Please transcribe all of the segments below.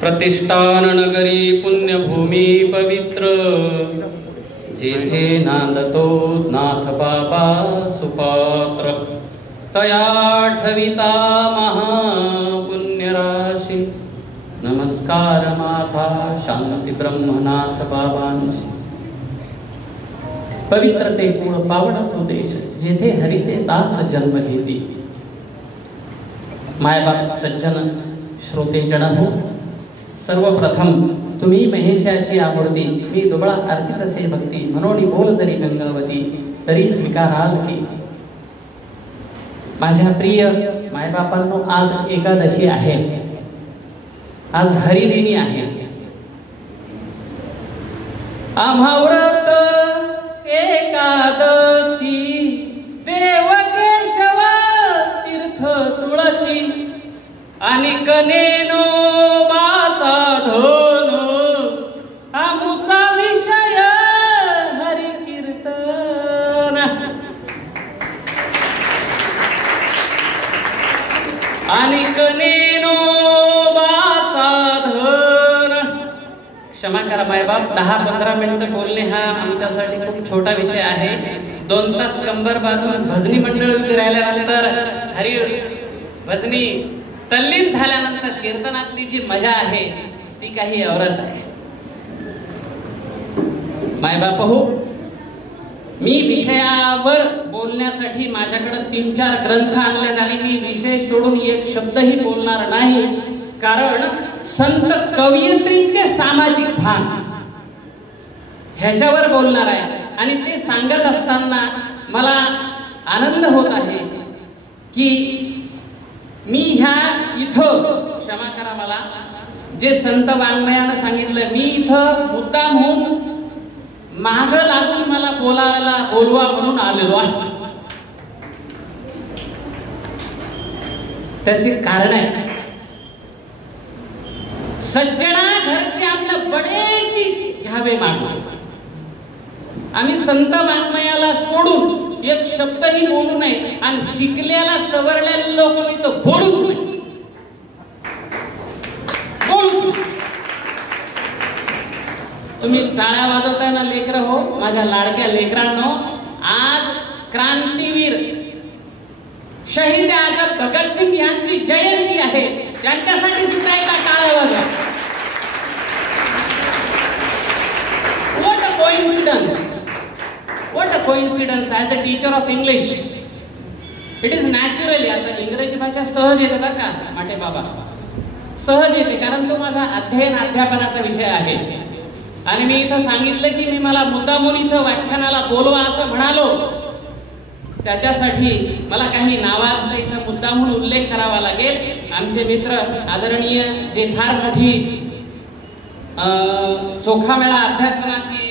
प्रतिष्ठान नगरी पुण्यभूमी पवित्र, जेथे नांदतो नाथ बाबा सुपात्र, तया ठविता महापुण्यराशी, नमस्कार माझा शांती ब्रह्मनाथ बाबांशी. पवित्र ते मूळ पावना तो देश, जेथे हरीचे दास जन्म घेती. मायबाप सज्जन श्रोते जनांनो, सर्वप्रथम तुम्ही महेशाची आवडती, मी दुबळा अर्चित असे भक्ती, मनोनी बोल जरी गंगावती, तरी स्वीकाराल की. माझ्या प्रिय मायबापांनो, आज एकादशी आहे, आज हरिदिनी आहे. आम्हा व्रत एकादशी, देव केशव तीर्थ तुळशी, आणि कनेनो बासाधनो, आमुचा विषय हरि कीर्तन. आणि कनेनो क्षमा करा मायबाप, 10-15 मिनिटं बोलणे हा आमच्यासाठी खूप छोटा विषय आहे. 2 तास कंबर बांधून भजनी मंडळ उभी राहिल्यानंतर, हरी भजनी तल्लीन झाल्यानंतर कीर्तनातली जी मजा आहे ती काही औरच आहे. मायबाप हो, मी विषयावर बोलण्यासाठी माझ्याकडे 3-4 ग्रंथ आणले नाही. मी विषय सोडून एक शब्दही बोलणार नाही, कारण संत कवयित्रींचे सामाजिक भान ह्याच्यावर बोलणार आहे. आणि ते सांगत असताना मला आनंद होत आहे की मी ह्या इथं, क्षमा करा मला, जे संत वाङ्मयानं सांगितलं, मी इथं मुद्दाम होऊन माग लागून मला बोलवा म्हणून आलेलो आहे. त्याचे कारण आहे, सज्जना घरचे अन्न बळेची घ्यावे मागून. आम्ही संत वाङ्मयाला सोडून एक शब्दही बोलू नये, आणि शिकल्याला सवरलेले लोक मी तर बोलूच नाही. तुम्ही टाळ्या वाजवताय ना लेकर हो, माझ्या लाडक्या लेकरांनो, आज क्रांतीवीर शहीद आझम भगतसिंग यांची जयंती आहे. त्यांच्यासाठी सुद्धा एका टाळ्या वाजवा. What a coincidence. As a teacher of English, it is naturally, आता इंग्रजी भाषा सहज येते बरं का माटे बाबा, सहज येते, कारण तो माझा अध्यापनाचा विषय आहे. आणि मी इथं सांगितलं की मी मला मुद्दामून इथं व्याख्यानाला बोलवा असं म्हणालो, त्याच्यासाठी मला काही नावांचा इथं मुद्दामून उल्लेख करावा लागेल. आमचे मित्र आदरणीय जे फार मोठी चोखामेळा अध्यासनाची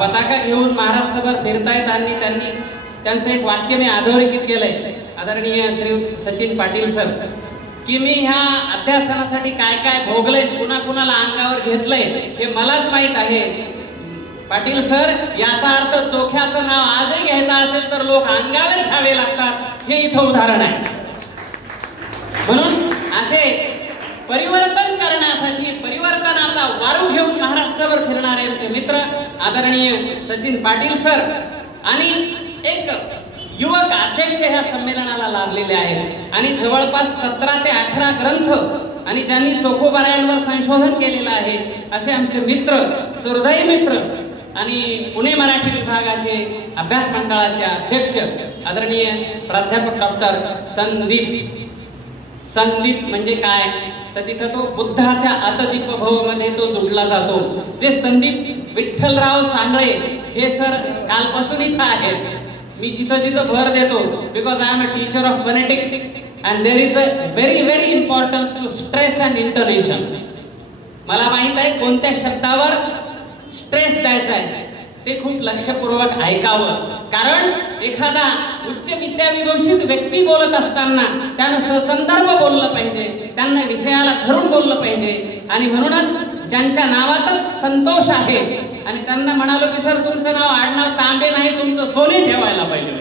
पताका घेऊन महाराष्ट्रभर फिरतायत, आणि त्यांचं एक वाक्य मी अधोरेखित केलंय, आदरणीय श्री सचिन पाटील सर, की मी ह्या अध्यासनासाठी काय काय भोगलंय, कुणाला अंगावर घेतलंय हे मलाच माहित आहे. पाटील सर, याचा अर्थ चोख्याचं नाव आजही घ्यायचं असेल तर लोक अंगावर घ्यावे लागतात, हे इथं उदाहरण आहे. म्हणून असे परिवर्तन करण्यासाठी परिवर्तनाचा वारू घेऊन महाराष्ट्रावर फिरणारे आमचे मित्र आदरणीय सचिन पाटील सर आणि एक युवक अध्यक्ष ह्या संमेलनाला लाभलेले आहेत. आणि जवळपास 17 ते 18 ग्रंथ आणि ज्यांनी चोखोबारायांवर संशोधन केलेलं आहे असे आमचे मित्र, सुहृदयी मित्र आणि पुणे मराठी विभागाचे अभ्यास मंडळाचे अध्यक्ष आदरणीय प्राध्यापक डॉक्टर संदीप म्हणजे काय तर तिथं तो बुद्धाच्या अतदीप मध्ये तो जोडला जातो. जे संदीप विठ्ठलराव सांगळे हे सर कालपासून इथं आहेत. मी जिथं भर देतो, because I am a teacher of phonetics and there is a very importance to stress and intonation. मला माहित आहे कोणत्या शब्दावर स्ट्रेस द्यायचा आहे, ते खूप लक्षपूर्वक ऐकावं. कारण एखादा उच्च विद्याविभूषित व्यक्ती बोलत असताना त्यानं ससंदर्भ बोललं पाहिजे, त्यांना विषयाला धरून बोललं पाहिजे. आणि म्हणूनच ज्यांच्या नावातच संतोष आहे आणि त्यांना म्हणालो की सर तुमचं नाव आडनाव तांबे नाही, तुमचं सोने ठेवायला पाहिजे,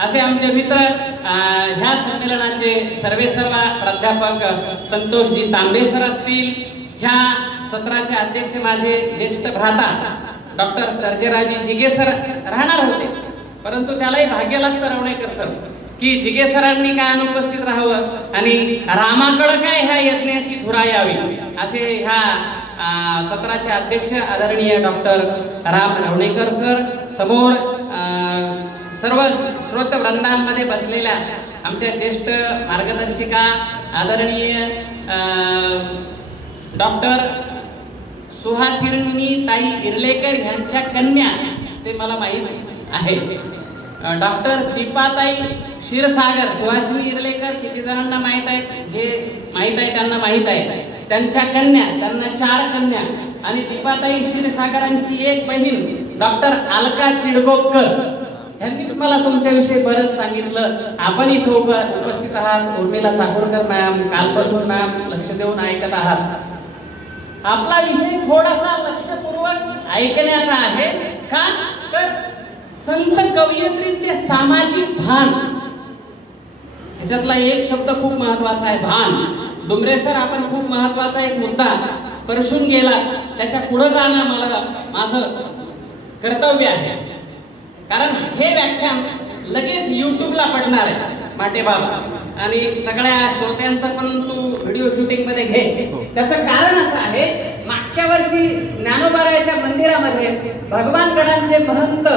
असे आमचे मित्र ह्या संमेलनाचे सर्व प्राध्यापक संतोषजी तांबे सर असतील, ह्या सत्राचे अध्यक्ष माझे ज्येष्ठ भ्राता डॉक्टर सर्जेरावजी जिगे सर राहणार होते, परंतु त्यालाही भाग्य लागतं रवणेकर सर की जिगे सरांनी काय अनुपस्थित राहावं आणि रामाकडं काय ह्या यज्ञाची धुरा यावी असे ह्या सत्राचे अध्यक्ष आदरणीय डॉक्टर राम रवणेकर सर, समोर सर्व श्रोत वृंदांमध्ये बसलेल्या आमच्या ज्येष्ठ मार्गदर्शिका आदरणीय डॉक्टर सुहासिनी ताई इर्लेकर यांच्या कन्या, ते मला माहीत आहे, डॉक्टर दीपाताई क्षीरसागर. सुहासिनी इर्लेकर किती जणांना माहित आहे, हे माहित आहे त्यांना माहित आहे. त्यांच्या कन्या, त्यांना 4 कन्या आणि दीपाताई क्षीरसागरांची एक बहीण डॉक्टर अलका चिडगोपकर. यांनी तुम्हाला तुमच्याविषयी बरंच सांगितलं. आपण इथे उपस्थित आहात. उर्मिला चाकूरकर मॅम कालपासून मॅम लक्ष देऊन ऐकत आहात. आपला विषय थोडासा लक्षपूर्वक ऐकण्याचा आहे का, तर संत कवयित्रींचे सामाजिक भान, ह्याच्यातला एक शब्द खूप महत्वाचा आहे, भान. डुमरे सर आपण खूप महत्वाचा एक मुद्दा स्पर्शून गेला, त्याच्या पुढे जाणं मला माझं कर्तव्य आहे, कारण हे व्याख्यान लगेच युट्यूबला पडणार आहे माटे बाबा, आणि सगळ्या श्रोत्यांचा पण तू व्हिडिओ शूटिंग मध्ये घे. त्याचं कारण असं आहे, मागच्या वर्षी ज्ञानोबारायाच्या मंदिरामध्ये भगवान गडांचे महंत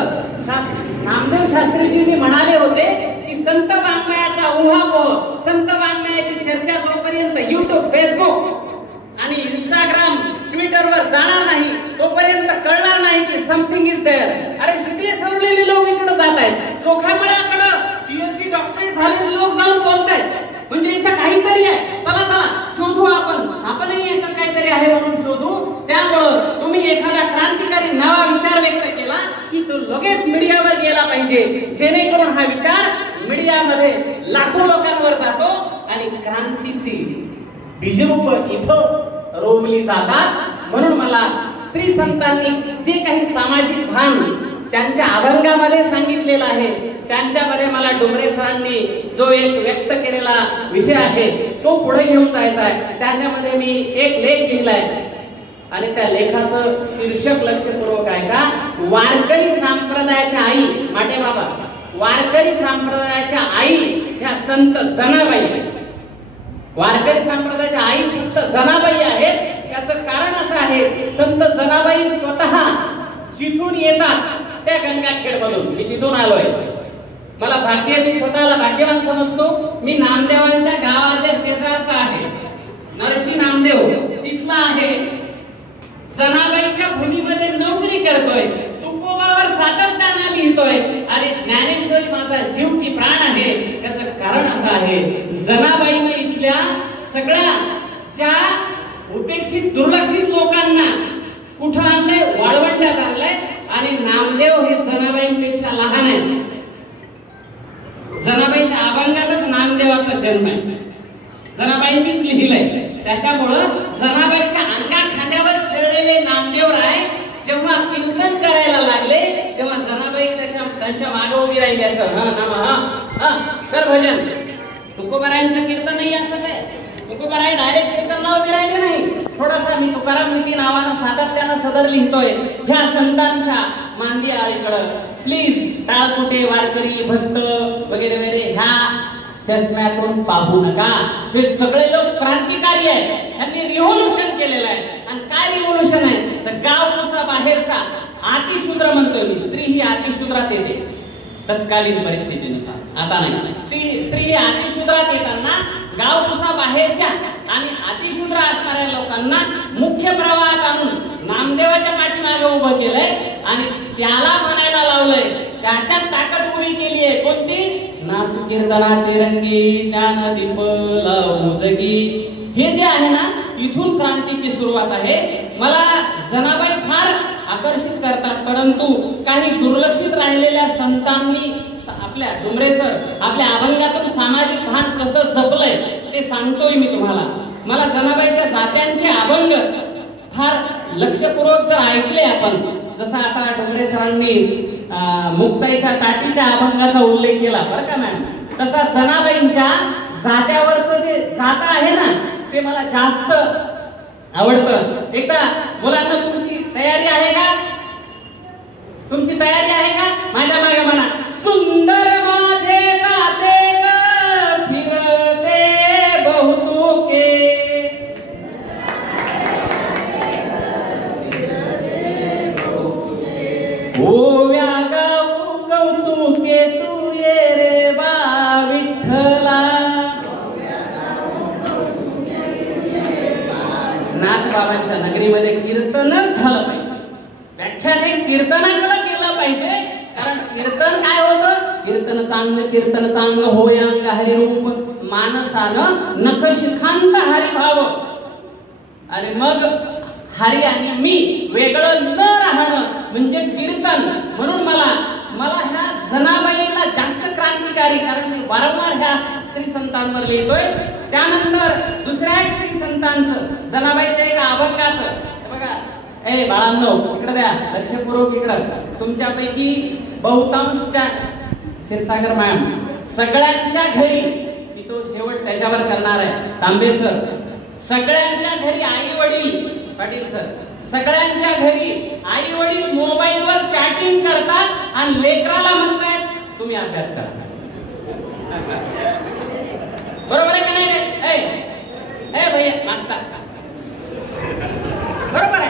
नामदेव शास्त्रीजींनी म्हणाले होते की संत वाङ्मयाचा उहापोह, संत वाङ्मयाची चर्चा जोपर्यंत युट्यूब, फेसबुक आणि इंस्टाग्राम, ट्विटरवर जाणार नाही तोपर्यंत कळणार नाही की समथिंग इज देअर. अरे शिकले सवरलेले लोक इकडे जात आहेत, चोखामळ्याकडे पीएचडी डॉक्टरेट झालेले लोक जाऊन बोलतायत, म्हणजे इथं काहीतरी आहे. चला चला शोधू, आपणही याच्यात काहीतरी आहे म्हणून शोधू. त्यामुळं तुम्ही एखादा क्रांतिकारी नवा विचार व्यक्त केला की तो लगेच मीडियावर गेला पाहिजे, जेणेकरून हा विचार मीडियामध्ये लाखो लोकांवर जातो आणि क्रांतीची बीजरूप इथं रोवली जातात. म्हणून मला स्त्री संतांनी जे काही सामाजिक भान त्यांच्या अभंगामध्ये सांगितलेलं आहे, त्यांच्यामध्ये मला डुमरे सरांनी जो एक व्यक्त केलेला विषय आहे तो पुढे घेऊन जायचा आहे. त्याच्यामध्ये मी एक लेख लिहिलाय आणि त्या लेखाचं शीर्षक लक्षपूर्वक आहे का, वारकरी संप्रदायाच्या आई. माटे बाबा, वारकरी संप्रदायाच्या आई ह्या संत जनाबाई, वारकरी संप्रदायाच्या आई संत जनाबाई आहेत. त्याचं कारण असं आहे, संत जनाबाई स्वतः जिथून येतात त्या गंगाखेड मधून, मी तिथून आलोय. मला भाग्य, मी स्वतःला भाग्यवान समजतो. मी नामदेवांच्या गावाच्या शेजारचा आहे, नरसी नामदेव तिथला आहे. जनाबाईच्या भूमीमध्ये नोकरी करतोय, तुकोबावर सातत्याने लिहितोय. अरे ज्ञानेश्वरी माझा जीव की प्राण आहे. त्याचं कारण असं आहे, जनाबाईने इथल्या सगळ्या ज्या उपेक्षित दुर्लक्षित लोकांना कुठं आणलंय, वाळवंटात आणलंय. आणि नामदेव हे जनाबाईंपेक्षा लहान आहे. जनाबाईच्या अभंगातच नामदेवाचा जन्म आहे, जनाबाईंनीच लिहिलंय. त्याच्यामुळं जनाबाईच्या अंगा खांद्यावर खेळलेले नामदेव राय जेव्हा कीर्तन करायला लागले तेव्हा जनाबाई त्यांच्या मागे उभी राहिली. असं कर भजन. तुकोबारायांचं कीर्तनही असं काय, तुकोबाराय डायरेक्ट कीर्तनला उभी राहिले नाही. थोडासा मी तुकाराम नीती नावानं सातत्यानं सदर लिहितोय ह्या संतांच्या मांदी आळीकडं. प्लीज टाळकुटे वारकरी भक्त वगैरे वगैरे ह्या चष्म्यातून पाहू नका. हे सगळे लोक क्रांतिकारी आहेत, त्यांनी रिव्होल्यूशन केलेलं आहे. आणि काय रिव्होल्यूशन आहे, तर गाव कुसा बाहेरचा अतिशूद्र म्हणतोय मी. स्त्री ही अतिशूद्रात येते तत्कालीन परिस्थितीनुसार, आता नाही. ती स्त्री ही अतिशूद्रात येताना गाव कुसा बाहेरच्या आणि अतिशूद्र असणाऱ्या लोकांना मुख्य प्रवाहात आणून नामदेवाच्या पाठीमागे उभं केलंय आणि त्याला म्हणायला लावलंय. त्याच्यात ताकद उभी केली आहे. कोणती, नाथ कीर्तनाची रंगी ज्ञान दीप लावू जगी. हे जे आहे ना, इथून क्रांतीची सुरुवात आहे. मला जनाबाई फार आकर्षित करतात, परंतु काही दुर्लक्षित राहिलेल्या संतांनी आपल्या डुमरे सर आपल्या अभंगातून सामाजिक भान कसं जपलंय ते सांगतोय मी तुम्हाला. मला जनाबाईच्या जात्यांचे अभंग फार लक्षपूर्वक जर ऐकले आपण, जसा आता डुमरे सरांनी मुक्ताईच्या टाटीच्या अभंगाचा उल्लेख केला बरं का मॅडम, तसा जनाबाईंच्या जात्यावरचं जे जाता आहे ना ते मला जास्त आवडतं. एकदा मुलांना तुमची तयारी आहे का? तुमची तयारी आहे का? माझ्या मागे म्हणा, सुंदर माझे गाते ग फिरते बहुतुके, ओव्या गाऊ कौतुके तू ये रे बा विठ्ठला. नाथ बाबांच्या नगरीमध्ये कीर्तनच झालं पाहिजे. व्याख्यान हे कीर्तनाकडे केलं पाहिजे. कारण कीर्तन काय होतं? कीर्तन चांग होय अंग हरिरूप मानसानं नखशिखांत हरिभाव. आणि मग हरी आणि मी वेगळं न राहणं म्हणजे कीर्तन. म्हणून मला ह्या जनाबाईला जास्त क्रांतिकारी, कारण मी वारंवार ह्या स्त्री संतांवर लिहितोय. त्यानंतर दुसऱ्या स्त्री संतांचं, जनाबाईचं एक अभंगाचं बघा. ए बाळांनो इकडे द्या, लक्षपूर्वक इकडं. तुमच्यापैकी बहुतांशच्या, क्षीरसागर मॅम, सगळ्यांच्या घरी मी तो शेवट त्याच्यावर करणार आहे. तांबे सर, सगळ्यांच्या घरी आई वडील, पाटील सर, सगळ्यांच्या घरी आई वडील मोबाईलवर चॅटिंग करतात आणि लेकराला म्हणतायत तुम्ही अभ्यास करा. बरोबर आहे का नाही रे? ए भैया मागचा बरोबर है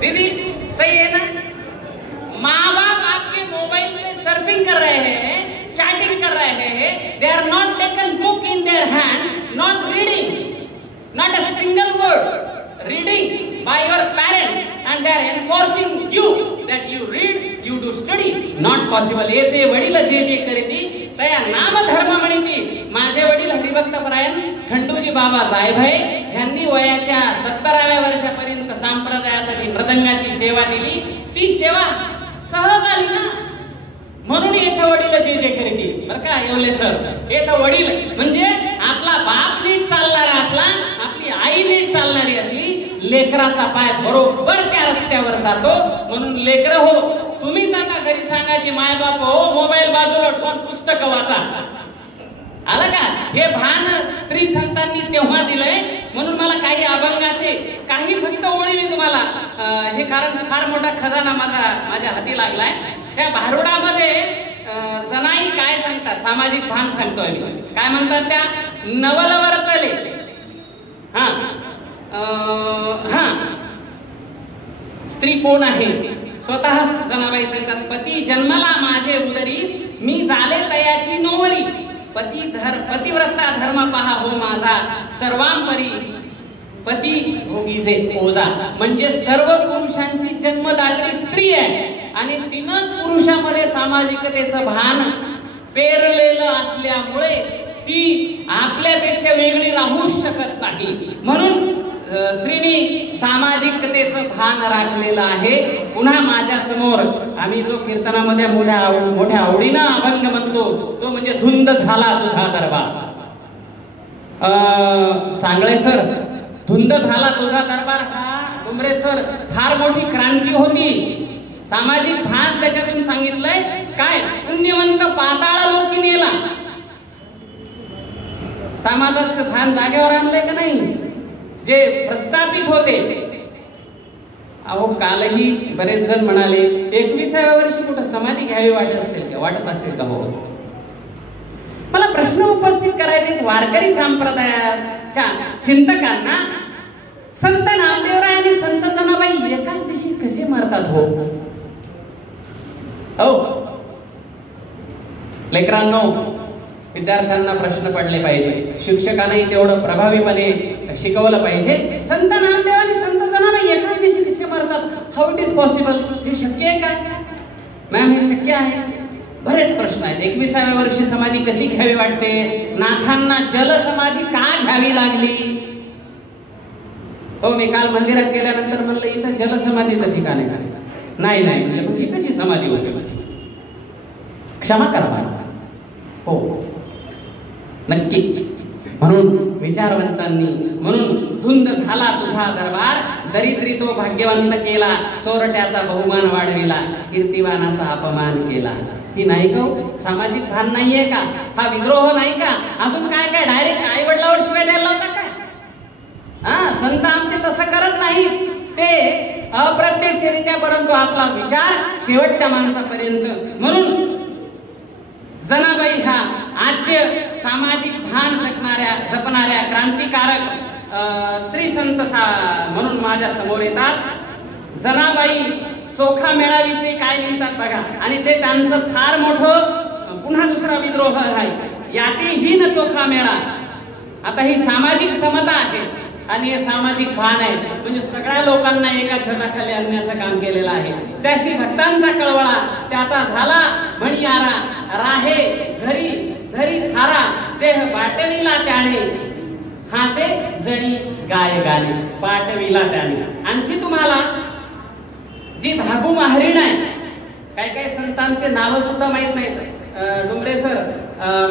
दीदी, सही है ना? माँ बाप आपके मोबाइल में सर्फिंग कर रहे हैं, चैटिंग कर रहे हैं. They are not taken book in their hand, not reading, not a single word reading by your parents, and they are enforcing you that you read, you do study. Not possible. येते वडील जे करीती तया नाम धर्म म्हणती. माझे वडील हरिभक्त परायण खंडूजी बाबा जायभाई यांनी वयाच्या 70व्या वर्षापर्यंत संप्रदायासाठी मृदंगाची सेवा दिली. ती सेवा सहज आली ना, म्हणून येथे वडील जे करीती. बरं का येवले सर, येथे वडील म्हणजे आपला बाप नीट चालणारा असला, आपली आई नीट चालणारी असली, लेकराचा पाय बरोबर त्या रस्त्यावर जातो. म्हणून लेकर हो, तुम्ही त्यांना घरी सांगा की माय बाप हो मोबाईल बाजूला ठेवून पुस्तक वाचा. आलं का? हे भान स्त्री संतांनी तेव्हा दिलंय. म्हणून मला काही अभंगाचे काही फक्त ओळी मी तुम्हाला, हे कारण फार मोठा खजाना माझ्या हाती लागलाय. त्या भारुडामध्ये जनाई काय सांगतात, सामाजिक भान सांगतोय मी. काय म्हणतात त्या? नवलवर्तले. हा स्त्री कोण आहे? स्वतः जनाबाई सांगतात, पती जन्मला माझे उदरी, मी झाले तयाची नोवरी. पतिव्रता धर्म पहा हो माझा, सर्वांपरी पती भोगीचे ओझा. म्हणजे सर्व पुरुषांची जन्मदात्री स्त्री आहे आणि तिनंच पुरुषामध्ये सामाजिकतेचं भान पेरलेलं असल्यामुळे ती आपल्यापेक्षा वेगळी राहूच शकत नाही. म्हणून स्त्रीनी सामाजिकतेचं भान राखलेलं आहे. पुन्हा माझ्या समोर आम्ही जो कीर्तनामध्ये मोठ्या आवडीनं अभंग म्हणतो तो म्हणजे धुंद झाला तुझा दरबार. सांगळे सर, धुंद झाला तुझा दरबार हा डुमरे सर फार मोठी क्रांती होती. सामाजिक भान त्याच्यातून सांगितलंय. काय पुण्यवंत पाताळा लोकी नेला. समाजाचं भान जागेवर आणलंय का नाही? जे प्रस्थापित होते. अहो कालही बरेच जण म्हणाले 21व्या वर्षी कुठं समाधी घ्यावी वाटत असेल का? हो, मला प्रश्न उपस्थित करायचे. वारकरी संप्रदायाच्या चिंतकांना संत नामदेवराय आणि संत जनाबाई एकाच दिवशी कसे मरतात? हो लेकरांनो, विद्यार्थ्यांना प्रश्न पडले पाहिजे. शिक्षकांनाही तेवढं प्रभावीपणे शिकवलं पाहिजे. संत नामदेव आणि संत जनाबाई एकाच दिवशी कसे मरतात? How it is possible? हे शक्य आहे का मॅम? हे शक्य आहे. बरेच प्रश्न आहेत. 21व्या वर्षी समाधी कशी घ्यावी वाटते? नाथांना जल समाधी का घ्यावी लागली? हो, मी काल मंदिरात गेल्यानंतर म्हणलं इथं जलसमाधीचं ठिकाण आहे का? नाही म्हणलं ही कशी समाधी होऊ शकते? क्षमा करा. हो नक्की. म्हणून विचारवंतांनी, म्हणून धुंद झाला तुझा दरबार, दरिद्री तो भाग्यवंत केला, चोरट्याचा बहुमान वाढविला, कीर्तिवानाचा अपमान केला. ही नाही का सामाजिक भान नाहीये का? हा विद्रोह नाही का? अजून काय डायरेक्ट आई वडिलावर शिवाय द्यायला होता काय? संत आमचे तसं करत नाहीत, ते अप्रत्यक्षरित्या परंतु आपला विचार शेवटच्या माणसापर्यंत. म्हणून जनाबाई ह्या आद्य सामाजिक भान जपणाऱ्या क्रांतिकारक स्त्री संत म्हणून माझ्या समोर येतात. जनाबाई चोखा मेळाविषयी काय लिहितात बघा, आणि ते त्यांचं फार मोठं पुन्हा दुसरा विद्रोह आहे. यातीहीन चोखा मेळा. आता ही सामाजिक समता आहे आणि हे सामाजिक भान आहे, म्हणजे सगळ्या लोकांना एका छताखाली आणण्याचं काम केलेलं आहे. त्याशी भक्तांचा कळवळा त्याचा झाला म्हणियारा. राहे घरी घरी थारा, देह पाटविला त्याने, हासे जणी गाय गाणे. पाटविला त्याने. आणखी तुम्हाला जी भागू महारीण आहे, काही काही संतांचे नाव सुद्धा माहित नाहीत. डुंगरे सर,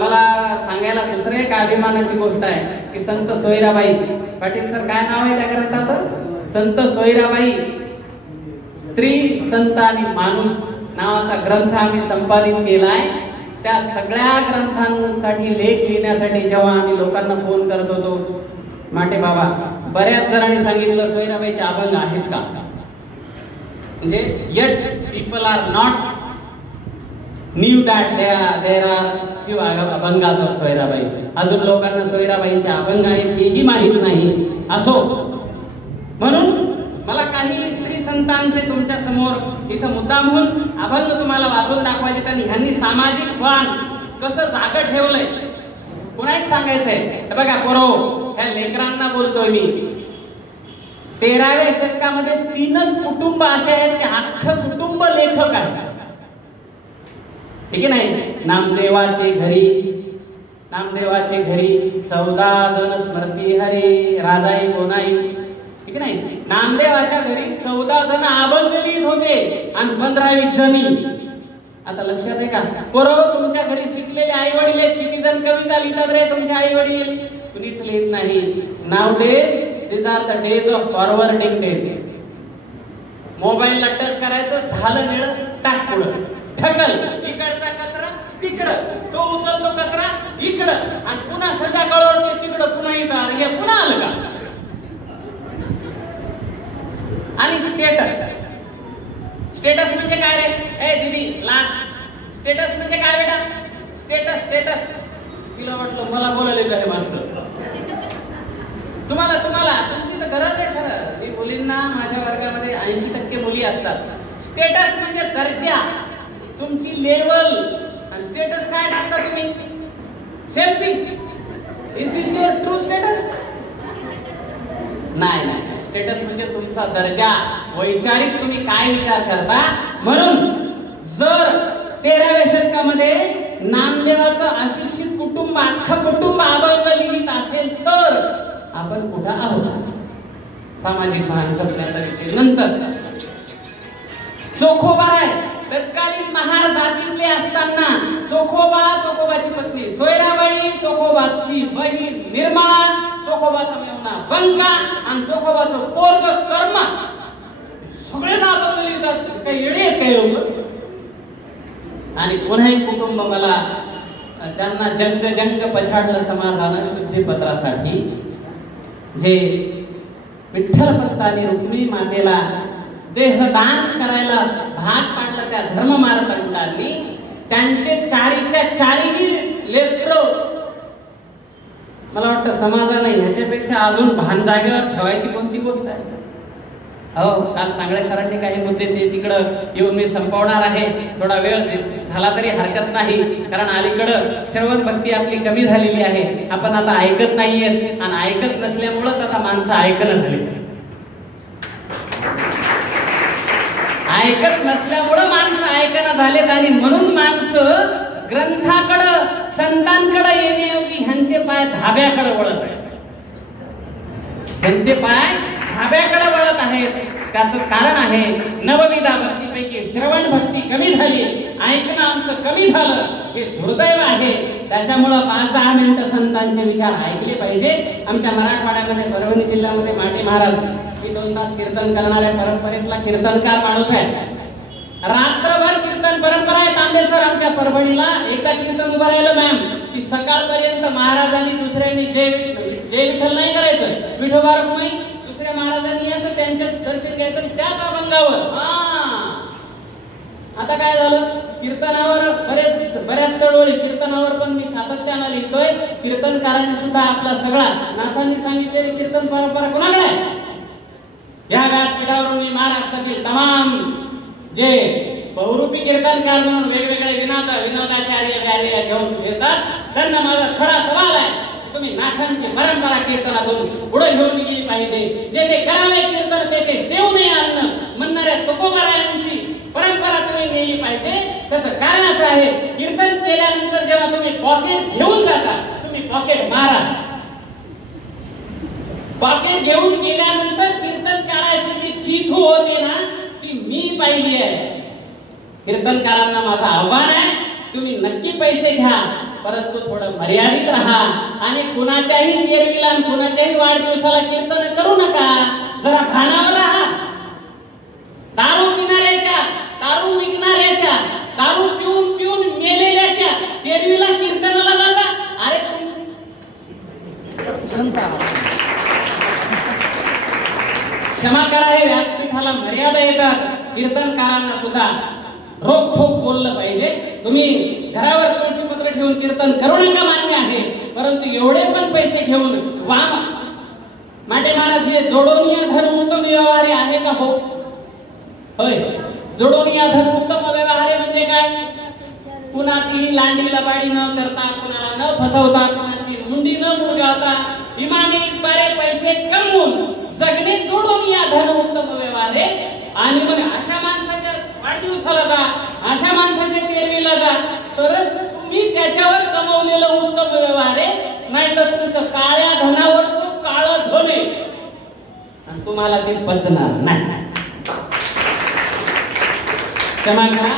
मला सांगायला दुसरं एक अभिमानाची गोष्ट आहे की संत सोयराबाई पाटील सर, काय नाव आहे त्या ग्रंथाचं? संत सोयराबाई स्त्री संत आणि माणूस नावाचा ग्रंथ आम्ही संपादित केलाय. त्या सगळ्या ग्रंथांसाठी लेख लिहिण्यासाठी जेव्हा आम्ही लोकांना फोन करत होतो, माटे बाबा, बऱ्याच जणांनी सांगितलं सोयराबाईचे अभंग आहेत का, म्हणजे yet people are not knew that there are few अभंगात of Soyarabai. अजून लोकांना सोयराबाईंचे अभंग आहेत हेही माहित नाही. असो, म्हणून मला काही स्त्री संतांचे तुमच्या समोर इथं मुद्दामहून अभंग तुम्हाला वाचून दाखवायचे. त्यांनी ह्यांनी सामाजिक भान कसं जागं ठेवलंय पुन्हा एक सांगायचंय. बघा पोरो, ह्या लेकरांना बोलतोय मी. 13व्या शतकामध्ये 3च कुटुंब असे आहेत की अख्खं कुटुंब लेखक आहे. ठीक आहे नाही? नामदेवाचे घरी 14 जण स्मृती हरे राजाई कोणाई. ठीक आहे नाही? नामदेवाच्या घरी 14 जण अभंग लिहित होते आणि 15-20 जणी. आता लक्षात आहे का पोरो, तुमच्या घरी शिकलेले आई वडील आहेत, किती जण कविता लिहितात रे तुमचे आई वडील? कुणीच लिहित नाही. Nowadays these are the days of forwarding days. मोबाईलला टच करायचं, झालं निळ, टाक पुढं, ढकल, इकडचा कचरा तिकडं, तो उचलतो कचरा इकडं, आणि पुन्हा संध्याकाळवर ते तिकडं, पुन्हा इथं, हे पुन्हा आलं का? आणि स्टेटस म्हणजे काय रे? ए दीदी, लास्ट स्टेटस म्हणजे काय बेटा? स्टेटस. तिला वाटलं मला बोलायला आहे मास्तर. तुम्हाला तुमची तर गरज आहे खरं. मी मुलींना माझ्या वर्गामध्ये 80% मुली असतात. स्टेटस म्हणजे दर्जा, तुमची लेवल. आणि स्टेटस काय टाकता तुम्ही? Selfie. Is this your true status? नाही. स्टेटस म्हणजे तुमचा दर्जा, वैचारिक तुम्ही काय विचार करता. म्हणून जर 13व्या शतकामध्ये नामदेवाचं अशिक्षित कुटुंब, अख्खं कुटुंब अभंग लिहित असेल तर आपण कुठं आहोत? सामाजिक भान जपण्याचा विषय नंतर. चोखोबा आहे. तत्कालीन महार जातीतले असताना चोखोबाची पत्नी सोयराबाई, चोखोबाची बहीण निर्मळा, चोखोबाचा मेवणा बंका आणि चोखोबाचं पोरग कर्मा. सगळे अभंग लिहितात. काही येणे आहेत काही लोक. आणि पुन्हा एक कुटुंब मला, त्यांना जंग पछाडलं समाजानं शुद्धीपत्रासाठी, जे विठ्ठलपंत आणि रुक्मिणी मातेला देहदान करायला भाग पाडला त्या धर्ममार्तंडांनी. त्यांचे चारीच्या चारीही लेकरं, मला वाटतं समाजाने ह्याच्यापेक्षा अजून भान जागेवर ठेवायची कोणती गोष्ट आहे? हो, काल सांगळे सरांनी काही मुद्दे ते तिकडं येऊन मी संपवणार आहे. थोडा वेळ झाला तरी हरकत नाही, कारण अलीकडं श्रवण भक्ती आपली कमी झालेली आहे. आपण आता ऐकत नाहीयेत, आणि ऐकत नसल्यामुळेच आता माणसं ऐकणं झाली. ऐकत नसल्यामुळं माणसं ऐकणं झालेत, आणि म्हणून माणसं ग्रंथाकडं, संतांकडे येण्याऐवजी ह्यांचे पाय धाब्याकडे वळत आहेत. ह्यांचे पाय धाब्याकडे वळत आहेत. त्याचं कारण आहे नवविधा भक्तीपैकी श्रवण भक्ती कमी झाली, ऐकणं आमचं कमी झालं. हे दुर्दैव आहे. त्याच्यामुळं 5-10 मिनिटं संतांचे विचार ऐकले पाहिजे. आमच्या मराठवाड्यामध्ये, परभणी जिल्ह्यामध्ये माटे महाराज ही 2 तास कीर्तन करणाऱ्या परंपरेतला कीर्तनकार माणूस आहे. रात्रभर कीर्तन परंपरा आहे. तांबेसर आमच्या परभणीला एकदा कीर्तन उभं राहिलं मॅम की सकाळपर्यंत महाराजांनी दुसऱ्यांनी जय जय विठ्ठल नाही करायचं, विठोबा रुक्माई दुसऱ्या महाराजांनी यायचं, त्यांच्या दर्शन घ्यायचं त्याच अभंगावर. आता काय झालं, कीर्तनावर बऱ्याच चळवळी, कीर्तनावर पण मी सातत्याने लिहितोय. कीर्तनकारांनी सुद्धा आपला सगळा नाथांनी सांगितलेली कीर्तन परंपरा कोणाकडे आहे? या व्यासपीठावरून मी महाराष्ट्रातील तमाम जे बहुरूपी कीर्तनकार म्हणून वेगवेगळे विनोदाचार्य कार्य घेऊन फिरतात, त्यांना माझा खरा सवाल आहे, तुम्ही नाथांची परंपरा कीर्तनातून पुढे घेऊन गेली पाहिजे. जे ते करावे कीर्तन ते सेव नाही आणणं म्हणणाऱ्या तुकोबारायांची परंपरा तुम्ही नेली पाहिजे. त्याचं कारण असं आहे, कीर्तन केल्यानंतर जेव्हा तुम्ही पॉकेट घेऊन जाता, तुम्ही पॉकेट मारा. पॉकेट घेऊन गेल्यानंतर कीर्तन करायची जी चिथू होते ना, ती मी पाहिली आहे. कीर्तनकारांना माझं आव्हान आहे, तुम्ही नक्की पैसे घ्या, परंतु थोडं मर्यादित राहा आणि कुणाच्याही तेरवीला आणि कुणाच्याही वाढदिवसाला कीर्तन करू नका. जरा भानावर राहा. दारू पिणाऱ्याच्या, दारू विकणाऱ्याच्या, दारू पिऊन पिऊन मेलेल्याच्या तेरवीला कीर्तनाला जाता. अरे क्षमा करा, हे व्यासपीठाला मर्यादा येतात. कीर्तनकारांना सुद्धा रोखोक बोललं पाहिजे. तुम्ही घरावर तुळशीपत्र ठेवून कीर्तन करू नका, मान्य आहे, परंतु एवढे पण पैसे घेऊन वाम माटे महाराज हे जोडोनिया धन उत्तम व्यवहारे आहे का? हो, होय. जोडोनिया धन उत्तम व्यवहारे म्हणजे काय? कुणाची लांडी लबाडी न करता, कुणाला न फसवता, कुणाची मुंडी न मुरगावता, इमानी बारे पैसे कमवून जगणे जोडोनिया धन उत्तम व्यवहारे. आणि मग अशा माणसाच्या वाढदिवसाला जा, अशा माणसाच्या तेरवीला जा, तरच तुम्ही त्याच्यावर कमवलेलं उत्तम व्यवहार आहे. नाही तर तुमचं काळ्या धनावरचं काळं धन आहे आणि तुम्हाला ते पचणार नाही. क्षमा करा,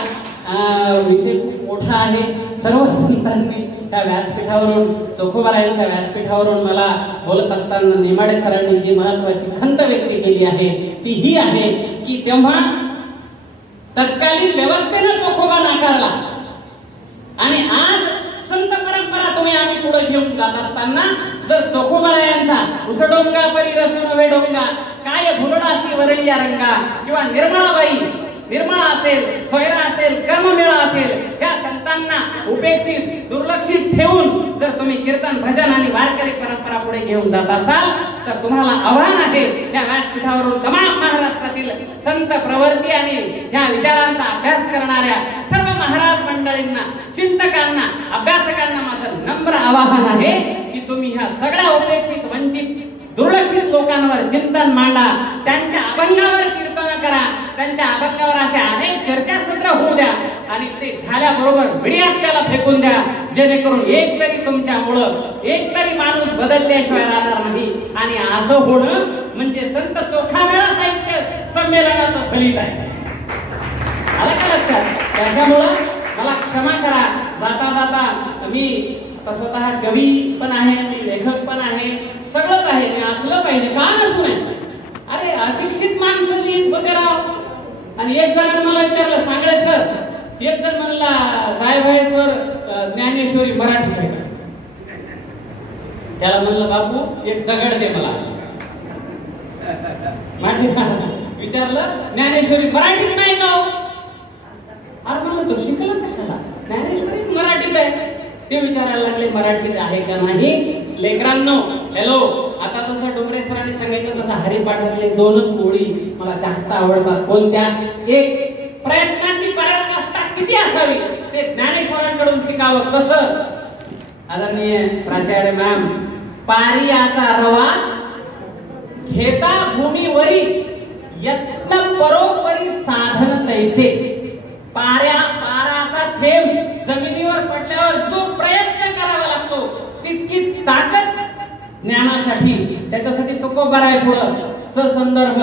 विषय खूप मोठा आहे. सर्व संतांनी त्या व्यासपीठावरून, चोखोबारायांच्या व्यासपीठावरून मला बोलत असताना नेमाडे सरांनी जी महत्वाची खंत व्यक्त केली आहे ती ही आहे की तेव्हा तत्कालीन व्यवस्थेने चोखोबा नाकारला आणि आज संत परंपरा तुम्ही आम्ही पुढे घेऊन जात असताना जर चोखोबारायांचा उसडोंगा परिरस नवे डोंगा काय भुरडासी वरळी रंगा किंवा निर्मळा असेल, सोयरा असेल, कर्ममेळा असेल, या संतांना उपेक्षित दुर्लक्षित ठेवून जर तुम्ही कीर्तन भजन आणि वारकरी परंपरा पुढे घेऊन जात असाल तर तुम्हाला आव्हान आहे. या व्यासपीठावरून तमाम महाराष्ट्रातील संत प्रवर्ती आणि या विचारांचा अभ्यास करणाऱ्या सर्व महाराज मंडळींना, चिंतकांना, अभ्यासकांना माझं नम्र आवाहन आहे की तुम्ही ह्या सगळ्या उपेक्षित, वंचित, दुर्लक्षित लोकांवर चिंतन मांडा, त्यांच्या अभंगावर कीर्तन करा, त्यांच्या अभंगावर असे अनेक चर्चासत्र होऊ द्या आणि ते झाल्याबरोबर मीडियात त्याला फेकून द्या, जेणेकरून एक तरी तुमच्यामुळं एक तरी माणूस बदलल्याशिवाय राहणार नाही. आणि असं होणं म्हणजे संत चोखामेळा साहित्य संमेलनाचं फलित आहे. आलं का लक्षात? त्याच्यामुळं मला क्षमा करा, जाता जाता मी स्वतः कवी पण आहे, मी लेखक पण आहे, सगळंच आहे, मी असलं पाहिजे का नसू नये. अरे अशिक्षित माणसं लिहित वगैरे. आणि एक जण मला विचारलं, सांगळे सर, एक जण म्हणला रायभायेश्वर ज्ञानेश्वरी मराठीत आहे का? त्याला म्हणलं बापू एक दगड दे मला. विचारलं ज्ञानेश्वरी मराठीत नाही का? अरे म्हणलं तो शिकला कशाला? ज्ञानेश्वरी मराठीत आहे. ते विचारायला लागले मराठीत आहे का नाही. लेकरांनो, हॅलो, आता जसं डोंगरे सरांनी सांगितलं तसं हरिपाठातले दोनच ओळी मला जास्त आवडतात. कोणत्या? एक, प्रयत्नाची पराकाष्ठा किती असावी ते ज्ञानेश्वरांकडून शिकावं. कसं? आदरणीय प्राचार्य मॅम, पारियाचा रवा घेता भूमीवरी यत्न परोपरी साधन तैसे. पाराचा थेंब जमिनीवर पडल्यावर जो प्रयत्न करावा लागतो तितकी ताकद ज्ञानासाठी, त्याच्यासाठी तुकोबाराय पुढं ससंदर्भ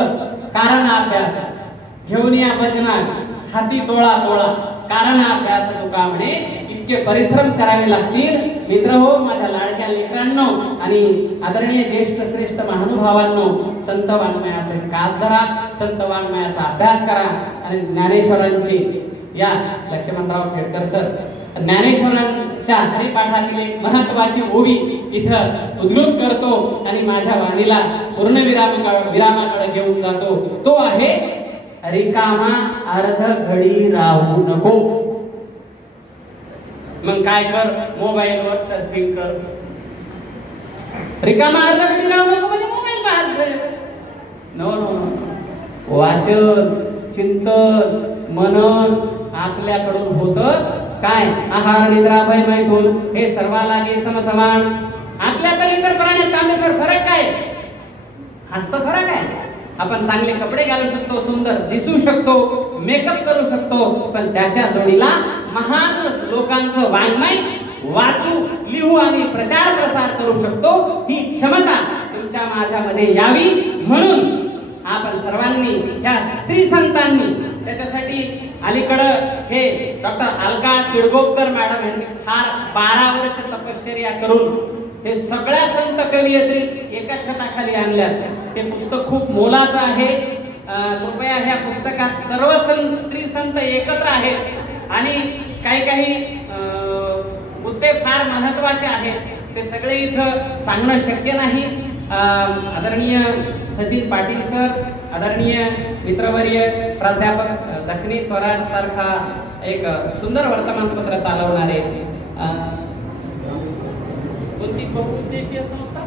कारण अभ्यास घेऊन या वचनात हाती तोळा तोळा कारण अभ्यास तुका म्हणे. इतके परिश्रम करावे लागतील. मित्र हो, माझ्या लाडक्या लेकरांनो आणि आदरणीय ज्येष्ठ श्रेष्ठ महानुभावांनो, संत वाङ्मयाचे कास धरा, संत वाङ्मयाचा अभ्यास करा आणि ज्ञानेश्वरांची या लक्ष्मणराव खेडकर सर ज्ञानेश्वरांची च्या हरिपाठातील एक महत्वाची ओवी इथं उद्धृत करतो आणि माझ्या वाणीला विरामाकडे घेऊन जातो. तो आहे रिकामा अर्ध घडी राहू नको. मग काय कर, मोबाईलवर सर्फिंग कर. रिकामा अर्ध घडी राहू नको म्हणजे मोबाईल पाहत. नो नो, वाचन, चिंतन, मनन आपल्याकडून होत काय? आहार, निद्रा, भय, मैथुन हे सर्वालागी समसमान. आपल्या तर इतर प्राण्यात कामेश्वर फरक काय? हाच तर फरक आहे. आपण चांगले कपडे घालू शकतो, सुंदर दिसू शकतो, मेकअप करू शकतो, पण त्याच्या जोडीला महान लोकांचं वाङ्मय वाचू, लिहू आणि प्रचार प्रसार करू शकतो. ही क्षमता तुमच्या माझ्यामध्ये यावी म्हणून आपण सर्वांनी, त्या स्त्री संतांनी, त्याच्यासाठी अलीकडं हे डॉक्टर अलका चिडगोपकर मॅडम यांनी फार 12 वर्ष तपश्चर्या करून हे सगळ्या संत कवयित्री एका छताखाली आणल्या. ते पुस्तक खूप मोलाचं आहे. कृपया ह्या पुस्तकात सर्व स्त्री संत एकत्र आहेत आणि काही मुद्दे फार महत्वाचे आहेत. ते सगळे इथं सांगणं शक्य नाही. आदरणीय सचिन पाटील सर, आदरणीय मित्रवर्य प्राध्यापक दखनी स्वराज सारखा एक सुंदर वर्तमानपत्र चालवणारे, कोणती बहुउद्देशीय संस्था,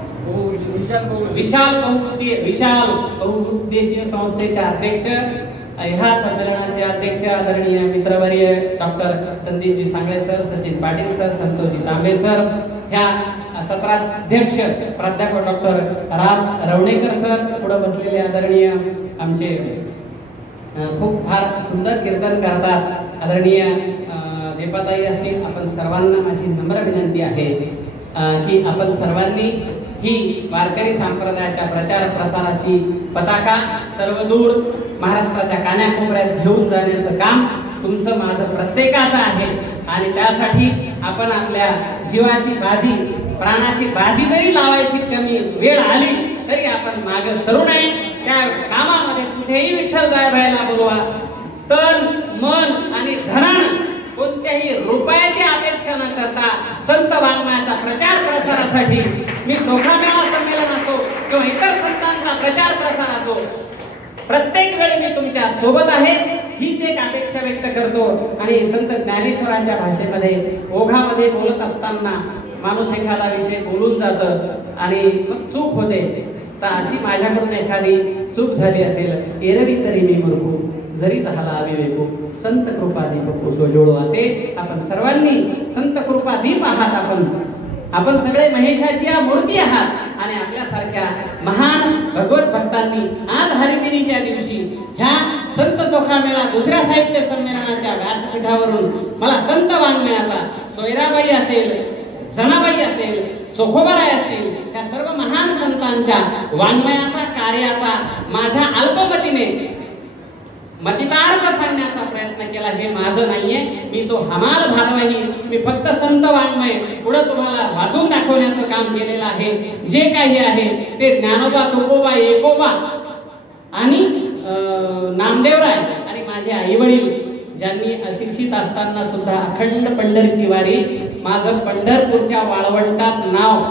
विशाल बहुउद्देशीय संस्थेचे अध्यक्ष, ह्या संमेलनाचे अध्यक्ष आदरणीय मित्रवर्य doctor Sandeepji Sangle sir, Sachin Patil sir, Santoshji तांबे सर, ह्या सत्राध्यक्ष प्राध्यापक डॉक्टर राम रवणेकर सर, पुढे बसलेले आदरणीय आमचे खूप फार सुंदर कीर्तन करतात आदरणीय देपाताई असतील. आपण सर्वांना माझी नम्र विनंती आहे की आपण सर्वांनी ही वारकरी संप्रदायाच्या प्रचार प्रसाराची पताका सर्वदूर महाराष्ट्राच्या कानाकोपऱ्यात घेऊन जाण्याचं काम तुमचं माझं प्रत्येकाचं आहे. आणि त्यासाठी आपण आपल्या जीवाची बाजी, प्राणाची बाजी जरी लावायची कमी वेळ आली तरी आपण मागे सरू नये. त्या कामामध्ये कुठेही विठ्ठल जायला बोलवा. तन, मन आणि धनानं कोणत्याही रुपयाची अपेक्षा न करता संत वाङ्मयाचा प्रचार प्रसारासाठी मी चोखामेळा संमेलन असो किंवा इतर संतांचा प्रचार प्रसार असो, प्रत्येक वेळी मी तुमच्या सोबत आहे हीच एक अपेक्षा व्यक्त करतो. आणि संत ज्ञानेश्वरांच्या भाषेमध्ये ओघामध्ये बोलत असताना माणूस एखादा विषय बोलून जात आणि मग चूक होते. तर अशी माझ्याकडून एखादी चूक झाली असेल, एरवी तरी मी मूर्खू जरी झाला अविवेकू, संत कृपादीप पुसो जोडो, असे आपण सर्वांनी संत कृपादीप आहात. आपण सगळे महेशाची या मूर्ती आहात आणि आपल्यासारख्या महान भगवत भक्तांनी आज हरिदिनीच्या दिवशी ह्या संत चोखामेळा दुसऱ्या साहित्य संमेलनाच्या व्यासपीठावरून मला संत वाङ्मयाचा, सोयराबाई असेल, जनाबाई असेल, चोखोबाराय असतील, त्या सर्व महान संतांच्या वाङ्मयाचा कार्याचा माझ्या अल्पमतीने मतितार्थ सांगण्याचा प्रयत्न केला. हे माझं नाहीये, मी तो हमाल भारवाही, मी फक्त संत वाङ्मय पुढे तुम्हाला वाचून दाखवण्याचं काम केलेलं आहे. जे काही आहे ते ज्ञानोबा, तुकोबा, एकोबा आणि नामदेवराय आणि माझे आई वडील ज्यांनी अशिक्षित असताना सुद्धा अखंड पंढरीची वारी, माझं पंढरपूरच्या वाळवंटात नाव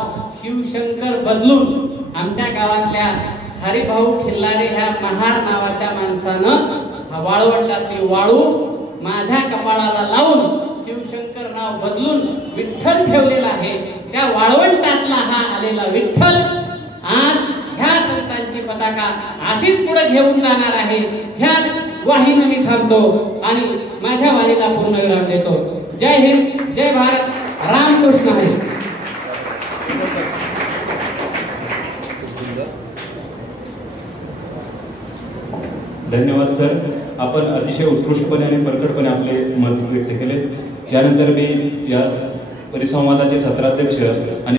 शिवशंकर बदलून आमच्या गावातल्या हरिभाऊ खिल्लारे ह्या महार नावाच्या माणसानं वाळवंटातली वाळू माझ्या कपाळाला लावून शिवशंकर नाव बदलून विठ्ठल ठेवलेला आहे. त्या वाळवंटातला हा आलेला विठ्ठल आज ह्या संतांची पताका अशीच पुढे घेऊन जाणार आहे. ह्याच ग्वाहीने मी थांबतो आणि माझ्या वाणीला पूर्णविराम देतो. जय हिंद, जय भारत, रामकृष्ण हरी. धन्यवाद सर. आपण अतिशय उत्कृष्टपणे आणि परखडपणे आपले मत व्यक्त केले. यानंतर मी या परिसंवादाचे सत्राध्यक्ष आणि